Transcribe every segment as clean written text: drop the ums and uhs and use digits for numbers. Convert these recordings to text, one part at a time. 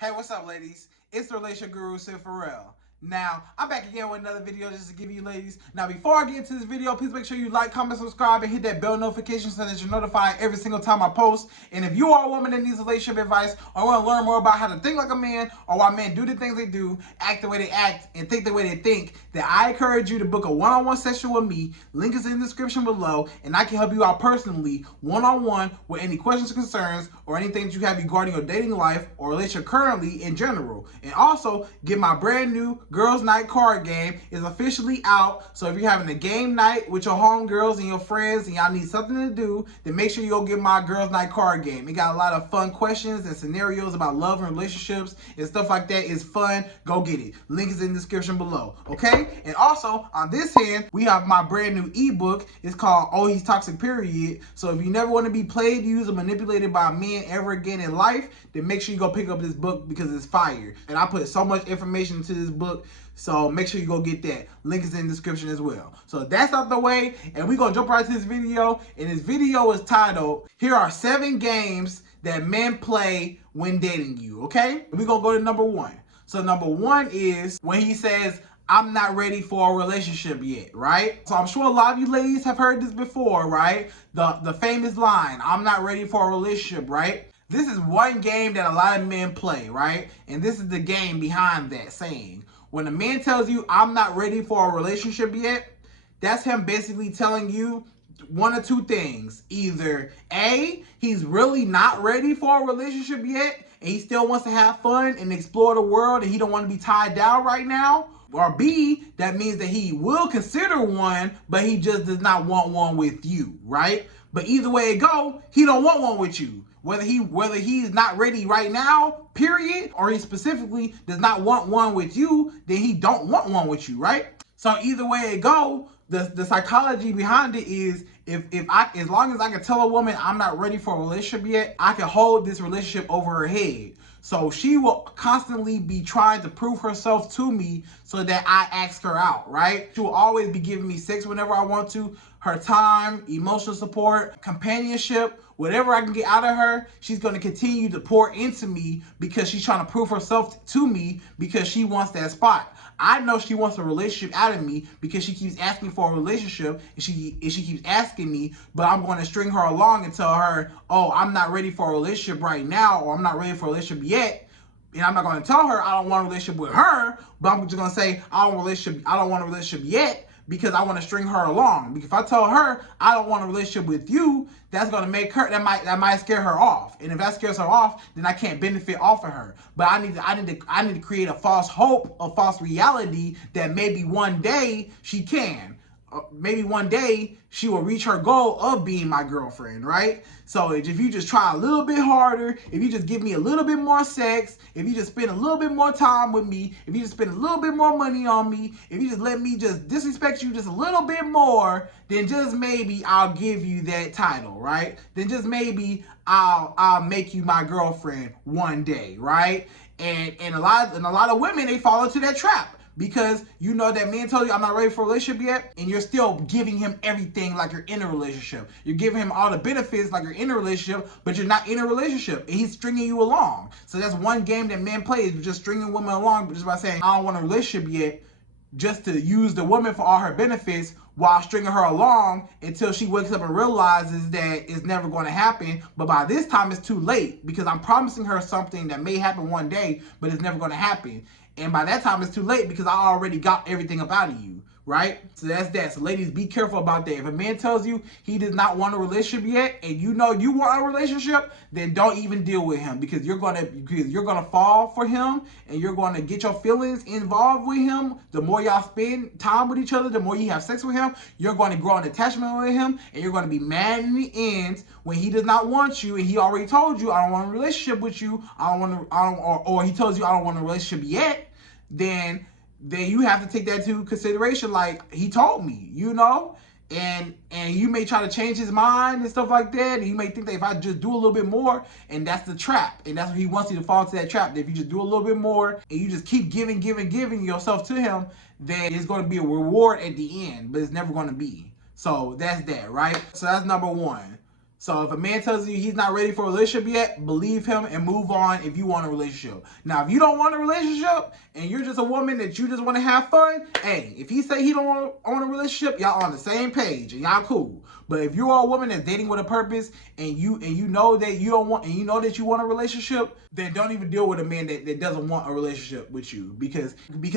Hey, what's up, ladies? It's the relationship guru, Sydd Ferrell. Now, I'm back again with another video just to give you ladies. Now, before I get into this video, please make sure you like, comment, subscribe, and hit that bell notification so that you're notified every single time I post. And if you are a woman that needs relationship advice or want to learn more about how to think like a man or why men do the things they do, act the way they act, and think the way they think, then I encourage you to book a one-on-one session with me. Link is in the description below, and I can help you out personally, one-on-one, with any questions or concerns or anything that you have regarding your dating life or relationship currently in general. And also, get my brand new Girls Night card game is officially out. So if you're having a game night with your homegirls and your friends and y'all need something to do, then make sure you go get my Girls Night card game. It got a lot of fun questions and scenarios about love and relationships and stuff like that. It's fun. Go get it. Link is in the description below. Okay? And also, on this hand, we have my brand new ebook. It's called Oh He's Toxic Period. So if you never want to be played, used, or manipulated by men ever again in life, then make sure you go pick up this book because it's fire. And I put so much information into this book, so make sure you go get that. Link is in the description as well. So that's out the way, and we're going to jump right to this video. And this video is titled, Here Are 7 Games That Men Play When Dating You, okay? We're going to go to number 1. So number 1 is when he says, I'm not ready for a relationship yet, right? So I'm sure a lot of you ladies have heard this before, right? The famous line, I'm not ready for a relationship, right? This is one game that a lot of men play, right? And this is the game behind that saying. When a man tells you, I'm not ready for a relationship yet, that's him basically telling you one or two things. Either A, he's really not ready for a relationship yet, and he still wants to have fun and explore the world, and he don't want to be tied down right now. Or B, that means that he will consider one, but he just does not want one with you, right? But either way it go, he don't want one with you. Whether he's not ready right now, period, or he specifically does not want one with you, then he don't want one with you, right? So either way it go, the psychology behind it is as long as I can tell a woman I'm not ready for a relationship yet, I can hold this relationship over her head. So she will constantly be trying to prove herself to me so that I ask her out, right? She will always be giving me sex whenever I want to, her time, emotional support, companionship, whatever I can get out of her, she's going to continue to pour into me because she's trying to prove herself to me because she wants that spot. I know she wants a relationship out of me because she keeps asking for a relationship and she keeps asking me, but I'm going to string her along and tell her, oh, I'm not ready for a relationship right now, or I'm not ready for a relationship yet. And I'm not going to tell her I don't want a relationship with her, but I'm just going to say I don't want a relationship yet because I want to string her along. Because if I tell her I don't want a relationship with you, that's going to make her, that might scare her off. And if that scares her off, then I can't benefit off of her. But I need to create a false hope, a false reality that maybe one day she can. Maybe one day she will reach her goal of being my girlfriend, right? So if you just try a little bit harder, if you just give me a little bit more sex, if you just spend a little bit more time with me, if you just spend a little bit more money on me, if you just let me just disrespect you just a little bit more, then just maybe I'll give you that title, right? Then just maybe I'll make you my girlfriend one day, right? And a lot of women, they fall into that trap. Because you know that man told you I'm not ready for a relationship yet, and you're still giving him everything like you're in a relationship. You're giving him all the benefits like you're in a relationship, but you're not in a relationship, and he's stringing you along. So that's one game that men play, is just stringing women along just by saying, I don't want a relationship yet, just to use the woman for all her benefits while stringing her along until she wakes up and realizes that it's never going to happen. But by this time, it's too late because I'm promising her something that may happen one day, but it's never going to happen. And by that time, it's too late because I already got everything up out of you, right? So that's that. So ladies, be careful about that. If a man tells you he does not want a relationship yet, and you know you want a relationship, then don't even deal with him because you're gonna fall for him and you're gonna get your feelings involved with him. The more y'all spend time with each other, the more you have sex with him, you're going to grow an attachment with him, and you're going to be mad in the end when he does not want you and he already told you I don't want a relationship with you. Or he tells you I don't want a relationship yet. Then you have to take that into consideration. Like, he told me, you know, and you may try to change his mind and stuff like that, and you may think that if I just do a little bit more, and that's the trap, and that's what he wants you to fall into, that trap, that if you just do a little bit more and you just keep giving yourself to him, then it's going to be a reward at the end, but it's never going to be. So that's that, right? So that's number 1. So if a man tells you he's not ready for a relationship yet, believe him and move on if you want a relationship. Now, if you don't want a relationship and you're just a woman that you just want to have fun, hey, if he say he don't want a relationship, y'all on the same page and y'all cool. But if you're a woman that's dating with a purpose and you know that you don't want and you know that you want a relationship, then don't even deal with a man that doesn't want a relationship with you. Because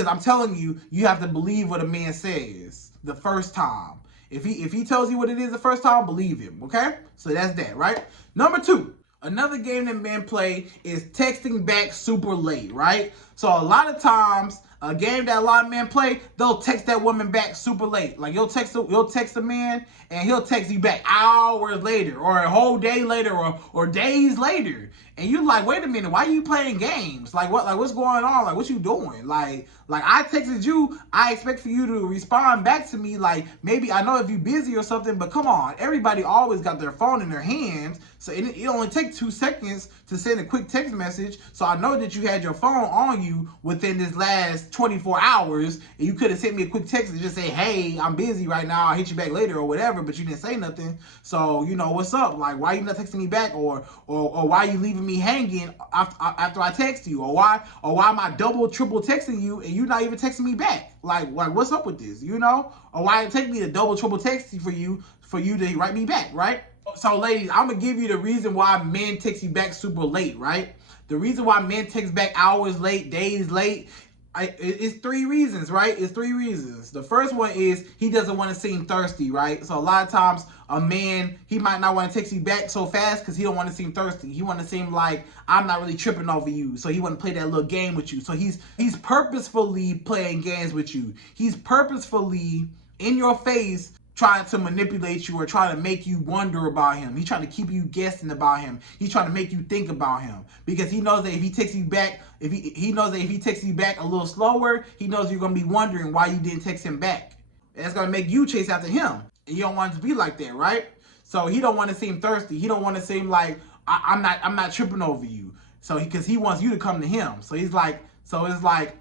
I'm telling you, you have to believe what a man says the first time. If he tells you what it is the first time, believe him, okay? So that's that, right? Number 2, another game that men play is texting back super late, right? So a lot of times, a game that a lot of men play, they'll text that woman back super late. Like you'll text a man and he'll text you back hours later or a whole day later or days later. And you're like, wait a minute, why are you playing games? Like what's going on? Like what you doing? Like I texted you, I expect for you to respond back to me. Like maybe I know if you're busy or something, but come on, everybody always got their phone in their hands. So it only takes 2 seconds to send a quick text message. So I know that you had your phone on you within this last 24 hours, and you could have sent me a quick text and just say, hey, I'm busy right now, I'll hit you back later or whatever, but you didn't say nothing. So, you know, what's up? Like, why you not texting me back? Or why you leaving me hanging after I text you? Or why am I double, triple texting you and you not even texting me back? Like what's up with this, you know? Or why it take me to double, triple text for you to write me back, right? So ladies, I'm gonna give you the reason why men text you back super late, right? The reason why men text back hours late, days late, it's 3 reasons, right? It's 3 reasons. The first one is he doesn't want to seem thirsty, right? So a lot of times a man, he might not want to text you back so fast because he don't want to seem thirsty. He want to seem like I'm not really tripping over you. So he want to play that little game with you. So he's purposefully playing games with you. He's purposefully in your face trying to manipulate you or trying to make you wonder about him. He's trying to keep you guessing about him. He's trying to make you think about him because he knows that if he texts you back, he knows that if he texts you back a little slower, he knows you're going to be wondering why you didn't text him back. And that's going to make you chase after him. And you don't want it to be like that, right? So he don't want to seem thirsty. He don't want to seem like I'm not tripping over you. So because he wants you to come to him. So it's like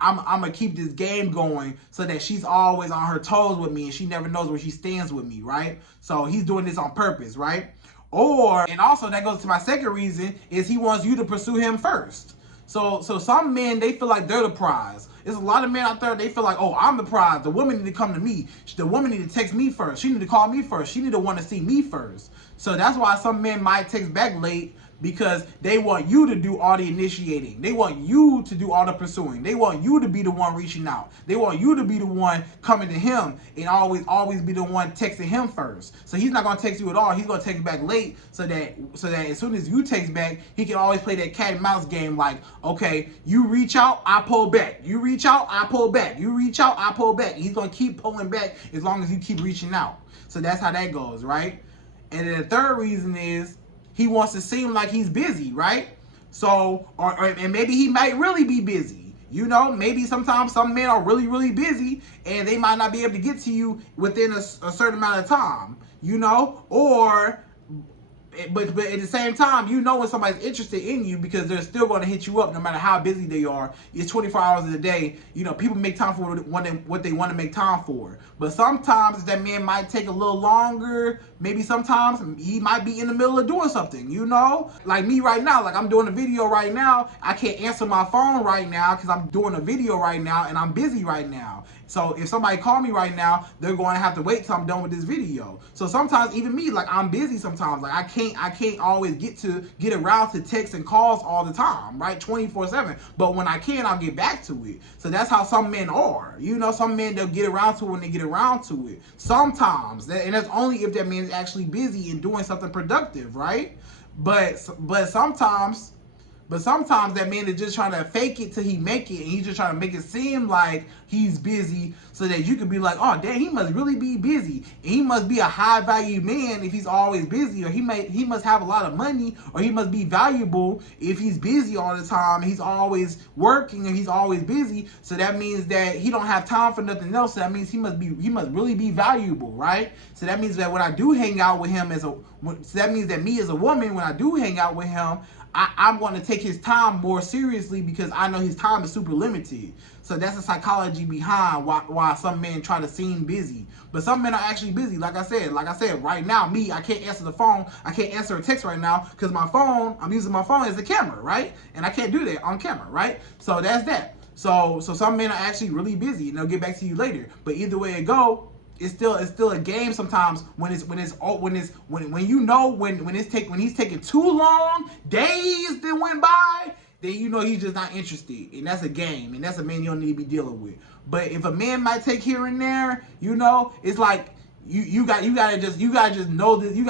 I'm gonna keep this game going so that she's always on her toes with me and she never knows where she stands with me, right? So he's doing this on purpose, right? And also that goes to my second reason is he wants you to pursue him first. So some men, they feel like they're the prize. There's a lot of men out there, they feel like, oh, I'm the prize. The woman need to come to me. The woman need to text me first. She need to call me first. She need to want to see me first. So that's why some men might text back late because they want you to do all the initiating. They want you to do all the pursuing. They want you to be the one reaching out. They want you to be the one coming to him and always be the one texting him first. So he's not going to text you at all. He's going to text back late so that as soon as you text back, he can always play that cat and mouse game like, okay, you reach out, I pull back. You reach out, I pull back. You reach out, I pull back. He's going to keep pulling back as long as you keep reaching out. So that's how that goes, right? And then the third reason is he wants to seem like he's busy, right? So, and maybe he might really be busy. You know, maybe sometimes some men are really, really busy and they might not be able to get to you within a certain amount of time, you know? But at the same time, you know when somebody's interested in you because they're still going to hit you up no matter how busy they are. It's 24 hours in a day. You know, people make time for what they want to make time for. But sometimes that man might take a little longer. Maybe sometimes he might be in the middle of doing something, you know? Like me right now, like I'm doing a video right now. I can't answer my phone right now because I'm doing a video right now and I'm busy right now. So if somebody call me right now, they're going to have to wait till I'm done with this video. So sometimes even me, like I'm busy sometimes. Like I can't always get around to texts and calls all the time, right? 24/7. But when I can, I'll get back to it. So that's how some men are. You know, some men, they'll get around to it when they get around to it. Sometimes, and that's only if that man is actually busy and doing something productive, right? But sometimes that man is just trying to fake it till he make it, and he's just trying to make it seem like he's busy so that you can be like, oh, damn, he must really be busy. And he must be a high-value man if he's always busy, or he must have a lot of money, or he must be valuable if he's busy all the time, he's always working, and he's always busy. So that means that he don't have time for nothing else. So that means he must really be valuable, right? So that means that when I do hang out with him so that means that me as a woman, when I do hang out with him, I'm going to take his time more seriously because I know his time is super limited. So that's the psychology behind why some men try to seem busy. But some men are actually busy. Like I said, right now, I can't answer the phone. I can't answer a text right now because I'm using my phone as a camera, right? And I can't do that on camera, right? So that's that. So some men are actually really busy and they'll get back to you later. But either way it go, it's still a game sometimes when he's taking too long, days that went by, then you know he's just not interested, and that's a game, and that's a man you don't need to be dealing with. But if a man might take here and there, you know, it's like you gotta just know this. You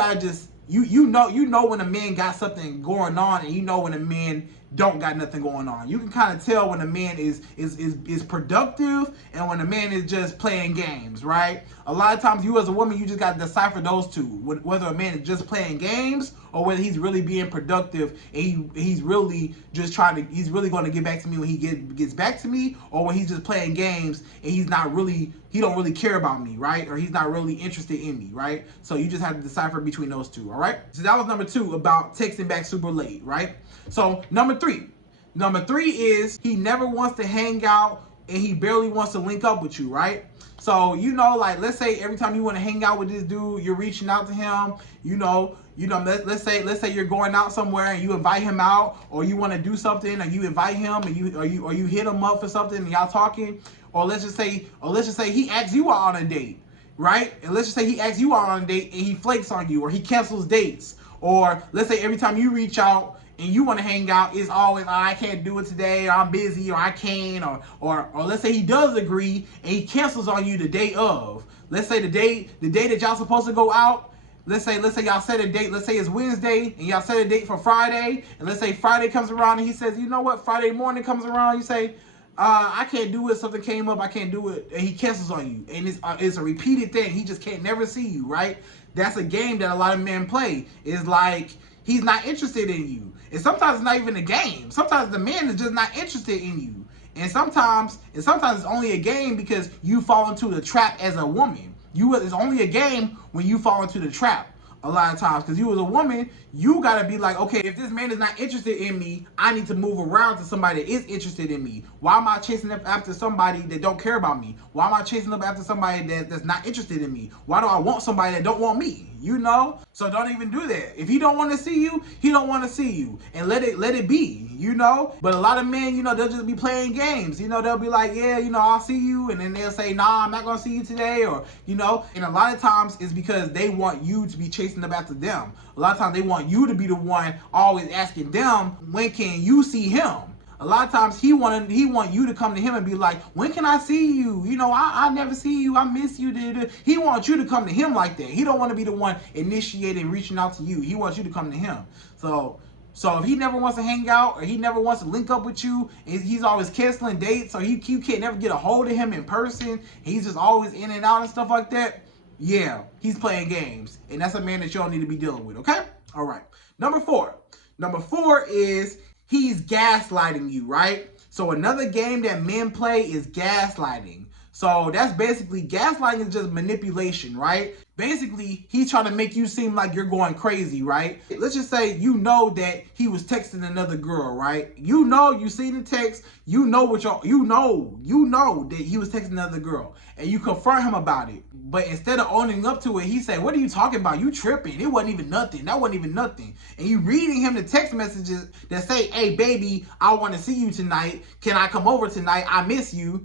know when a man got something going on, and you know when a man don't got nothing going on. You can kind of tell when a man is productive and when a man is just playing games, right? A lot of times you as a woman, you just got to decipher those two, whether a man is just playing games or whether he's really being productive and he's really just he's really going to get back to me when he gets back to me, or when he's just playing games and he don't really care about me, right? Or he's not really interested in me, right? So you just have to decipher between those two, all right? So that was number 2 about texting back super late, right? So number 3 is he never wants to hang out and he barely wants to link up with you, right? So, you know, like, let's say every time you want to hang out with this dude, you're reaching out to him, let's say you're going out somewhere and you invite him out, or you want to do something and you invite him and you hit him up for something and y'all talking, or let's just say he asks you out on a date, right? And let's just say he asks you out on a date and he flakes on you, or he cancels dates, or let's say every time you reach out and you want to hang out, it's always, oh, I can't do it today, or I'm busy, or I can't, or let's say he does agree and he cancels on you the day of. Let's say the day that y'all supposed to go out, let's say y'all set a date, let's say it's Wednesday, and y'all set a date for Friday, and let's say Friday comes around and he says, you know what, Friday morning comes around, you say, I can't do it, something came up, I can't do it, and he cancels on you, and it's a repeated thing, he just can't never see you, right? That's a game that a lot of men play. It's like, he's not interested in you. And sometimes it's not even a game. Sometimes the man is just not interested in you. And sometimes it's only a game because you fall into the trap as a woman. It's only a game when you fall into the trap. A lot of times, because you as a woman, you gotta be like, okay, if this man is not interested in me, I need to move around to somebody that is interested in me. Why am I chasing up after somebody that don't care about me? Why am I chasing up after somebody that's not interested in me? Why do I want somebody that don't want me? You know? So don't even do that. If he don't want to see you, he don't want to see you. And let it be, you know? But a lot of men, you know, they'll just be playing games. You know, they'll be like, yeah, you know, I'll see you. And then they'll say, nah, I'm not going to see you today. Or, you know, and a lot of times it's because they want you to be chasing up after them. A lot of times they want you to be the one always asking them, when can you see him? A lot of times he want you to come to him and be like, when can I see you? You know, I never see you. I miss you. He wants you to come to him like that. He don't want to be the one initiating, reaching out to you. He wants you to come to him. So if he never wants to hang out or he never wants to link up with you, he's always canceling dates, or you can't never get a hold of him in person, he's just always in and out and stuff like that, yeah, he's playing games. And that's a man that you don't need to be dealing with, okay? All right. Number 4 is he's gaslighting you, right? So another game that men play is gaslighting. So that's basically, gaslighting is just manipulation, right? Basically, he's trying to make you seem like you're going crazy, right? Let's just say you know that he was texting another girl, right? You know, you see the text, you know that he was texting another girl, and you confront him about it. But instead of owning up to it, he said, what are you talking about? You tripping. It wasn't even nothing. That wasn't even nothing. And you reading him the text messages that say, hey, baby, I want to see you tonight. Can I come over tonight? I miss you.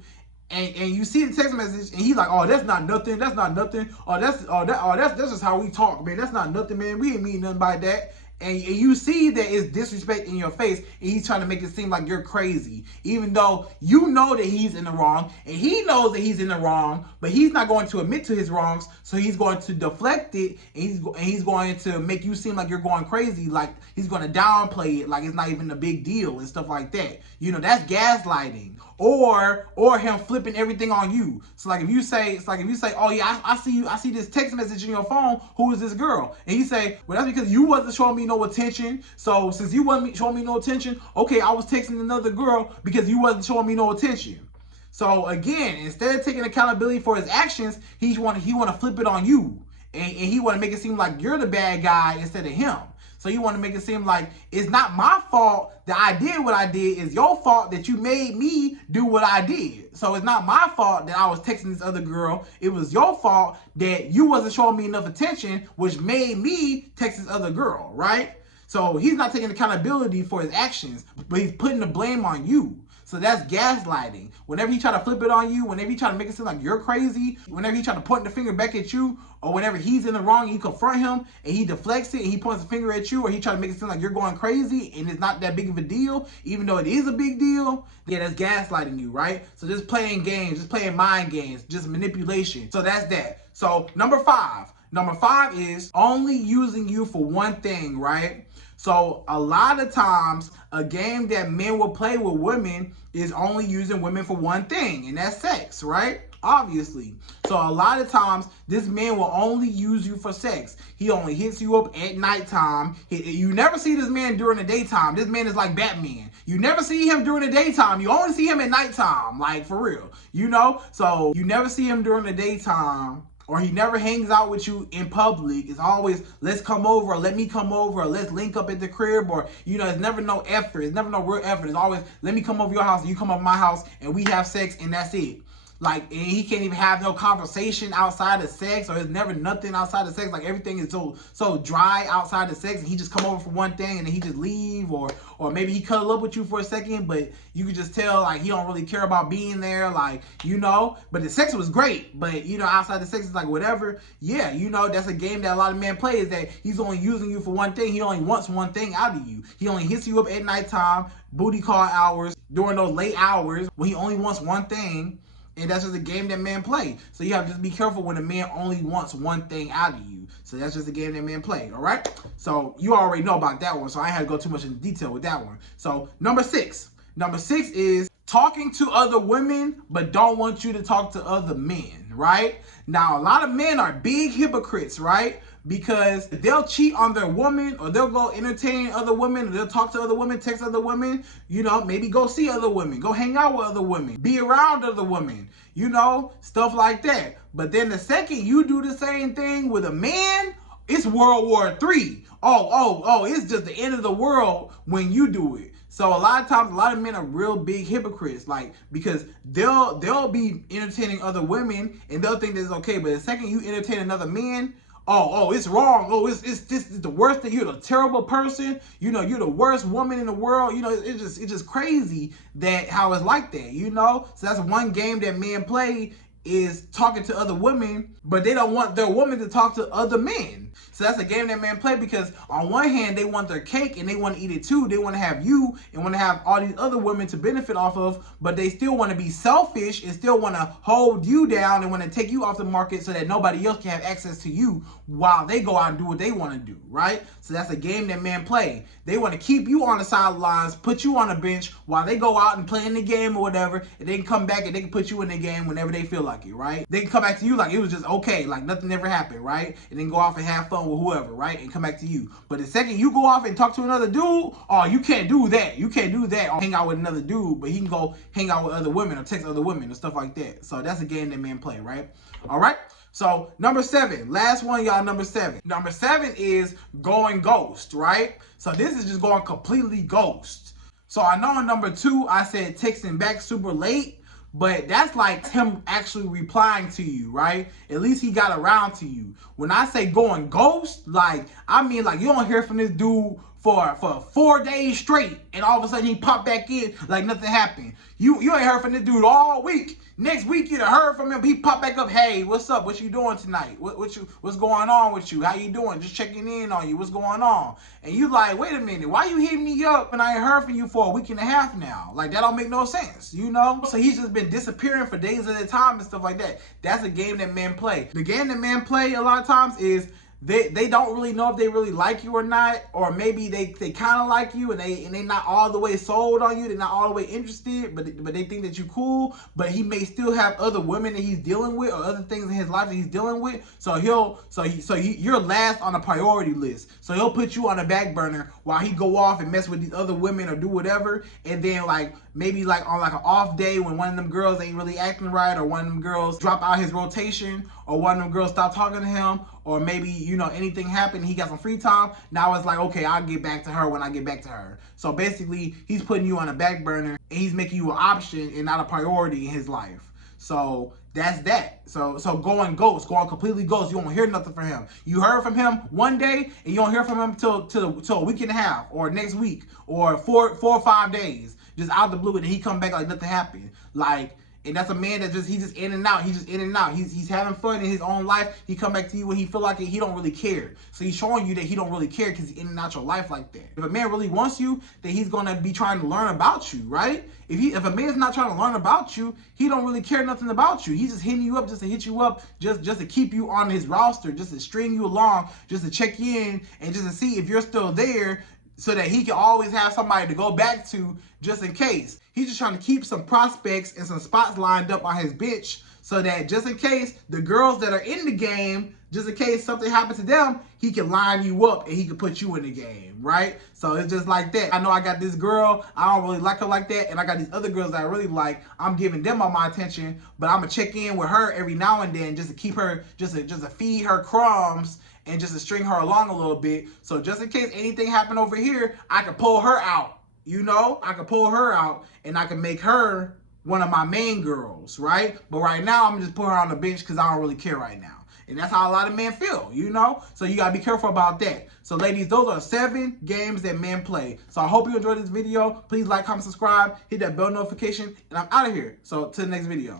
And you see the text message, and he's like, oh, that's not nothing. That's not nothing. That's just how we talk, man. That's not nothing, man. We ain't mean nothing by that. And you see that it's disrespect in your face, and he's trying to make it seem like you're crazy, even though you know that he's in the wrong, and he knows that he's in the wrong, but he's not going to admit to his wrongs, so he's going to deflect it, and he's going to make you seem like you're going crazy, like he's going to downplay it, like it's not even a big deal and stuff like that. You know, that's gaslighting. Or him flipping everything on you. So like if you say, oh yeah, I see this text message in your phone, who is this girl? And he say, well, that's because you wasn't showing me no attention. So since you wasn't showing me no attention, okay, I was texting another girl because you wasn't showing me no attention. So again, instead of taking accountability for his actions, he want to flip it on you. And he want to make it seem like you're the bad guy instead of him. So you want to make it seem like it's not my fault that I did what I did. It's your fault that you made me do what I did. So it's not my fault that I was texting this other girl. It was your fault that you wasn't showing me enough attention, which made me text this other girl, right? So he's not taking accountability for his actions, but he's putting the blame on you. So that's gaslighting. Whenever he try to flip it on you, whenever he try to make it seem like you're crazy, whenever he try to point the finger back at you, or whenever he's in the wrong and you confront him and he deflects it and he points the finger at you, or he try to make it seem like you're going crazy and it's not that big of a deal, even though it is a big deal, yeah, that's gaslighting you, right? So just playing games, just playing mind games, just manipulation. So that's that. So number five is only using you for one thing, right? So a lot of times, a game that men will play with women is only using women for one thing, and that's sex, right? Obviously. So a lot of times, this man will only use you for sex. He only hits you up at nighttime. You never see this man during the daytime. This man is like Batman. You never see him during the daytime. You only see him at nighttime, like for real, you know? So you never see him during the daytime. Or he never hangs out with you in public. It's always, let's come over, or let me come over, or let's link up at the crib, or, you know, it's never no effort. It's never no real effort. It's always, let me come over your house, and you come over my house, and we have sex, and that's it. Like, and he can't even have no conversation outside of sex, or there's never nothing outside of sex. Like, everything is so dry outside of sex, and he just come over for one thing, and then he just leave, or maybe he cuddle up with you for a second, but you could just tell, like, he don't really care about being there, like, you know, but the sex was great, but, you know, outside the sex is like, whatever. Yeah, you know, that's a game that a lot of men play, is that he's only using you for one thing. He only wants one thing out of you. He only hits you up at nighttime, booty call hours, during those late hours, when he only wants one thing. And that's just a game that men play. So you have to just be careful when a man only wants one thing out of you. So that's just a game that men play, all right? So you already know about that one, so I ain't had to go too much into detail with that one. So number six is talking to other women, but don't want you to talk to other men, right? Now, a lot of men are big hypocrites, right? Because they'll cheat on their woman, or they'll go entertain other women, or they'll talk to other women, text other women, you know, maybe go see other women, go hang out with other women, be around other women, you know, stuff like that. But then the second you do the same thing with a man, it's World War III. It's just the end of the world when you do it. So a lot of times, a lot of men are real big hypocrites, like, because they'll be entertaining other women and they'll think that's okay. But the second you entertain another man, it's wrong. This is the worst thing. You're a terrible person. You know, you're the worst woman in the world. You know, it's just crazy that how it's like that, you know? So that's one game that men play, is talking to other women, but they don't want their woman to talk to other men. So that's a game that men play, because on one hand, they want their cake and they want to eat it too. They want to have you and want to have all these other women to benefit off of, but they still want to be selfish and still want to hold you down and want to take you off the market so that nobody else can have access to you while they go out and do what they want to do, right? So that's a game that men play. They want to keep you on the sidelines, put you on a bench while they go out and play in the game or whatever, and they can come back and they can put you in the game whenever they feel like it, right? They can come back to you like it was just okay, like nothing ever happened, right? And then go off and have fun with whoever, right? And come back to you. But the second you go off and talk to another dude, you can't do that. You can't do that. Or hang out with another dude, but he can go hang out with other women or text other women and stuff like that. So that's a game that men play, right? All right? So number 7, last one, y'all, number 7. Number 7 is going ghost, right? So this is just going completely ghost. So I know in number 2, I said texting back super late, but that's like him actually replying to you, right? At least he got around to you. When I say going ghost, like, I mean, like, you don't hear from this dude for 4 days straight, and all of a sudden he popped back in like nothing happened. You ain't heard from this dude all week. Next week you done heard from him. He popped back up. Hey, what's up? What you doing tonight? What's going on with you? How you doing? Just checking in on you. What's going on? And you like, wait a minute, why you hitting me up and I ain't heard from you for a week and a half now? Like, that don't make no sense, you know? So he's just been disappearing for days at a time and stuff like that. That's a game that men play. The game that men play a lot of times is they don't really know if they really like you or not, or maybe they kind of like you and they not all the way sold on you, they're not all the way interested, but they think that you cool, but he may still have other women that he's dealing with or other things in his life that he's dealing with, so you're last on a priority list, so he'll put you on a back burner while he go off and mess with these other women or do whatever, and then like maybe like on like an off day when one of them girls ain't really acting right, or one of them girls drop out his rotation, or one of them girls stop talking to him, or maybe, you know, anything happened, he got some free time. Now it's like, okay, I'll get back to her when I get back to her. So basically, he's putting you on a back burner, and he's making you an option and not a priority in his life. So that's that. So going ghost, going completely ghost. You won't hear nothing from him. You heard from him one day, and you don't hear from him till a week and a half, or next week, or four or 5 days, just out the blue, and he come back like nothing happened. Like, and that's a man that he's just in and out. He's just in and out. He's having fun in his own life. He come back to you when he feel like it. He don't really care. So he's showing you that he don't really care because he's in and out your life like that. If a man really wants you, then he's gonna be trying to learn about you, right? If a man's not trying to learn about you, he don't really care nothing about you. He's just hitting you up just to hit you up, just to keep you on his roster, just to string you along, just to check in and just to see if you're still there, so that he can always have somebody to go back to just in case. He's just trying to keep some prospects and some spots lined up on his bench, so that just in case the girls that are in the game, just in case something happens to them, he can line you up and he can put you in the game, right? So it's just like that. I know I got this girl, I don't really like her like that, and I got these other girls that I really like. I'm giving them all my attention, but I'm gonna check in with her every now and then just to keep her, just to feed her crumbs and just to string her along a little bit. So just in case anything happened over here, I can pull her out, you know? I can pull her out and I can make her one of my main girls, right? But right now, I'm just put her on the bench because I don't really care right now. And that's how a lot of men feel, you know? So you gotta be careful about that. So ladies, those are 7 games that men play. So I hope you enjoyed this video. Please like, comment, subscribe, hit that bell notification, and I'm out of here. So to the next video.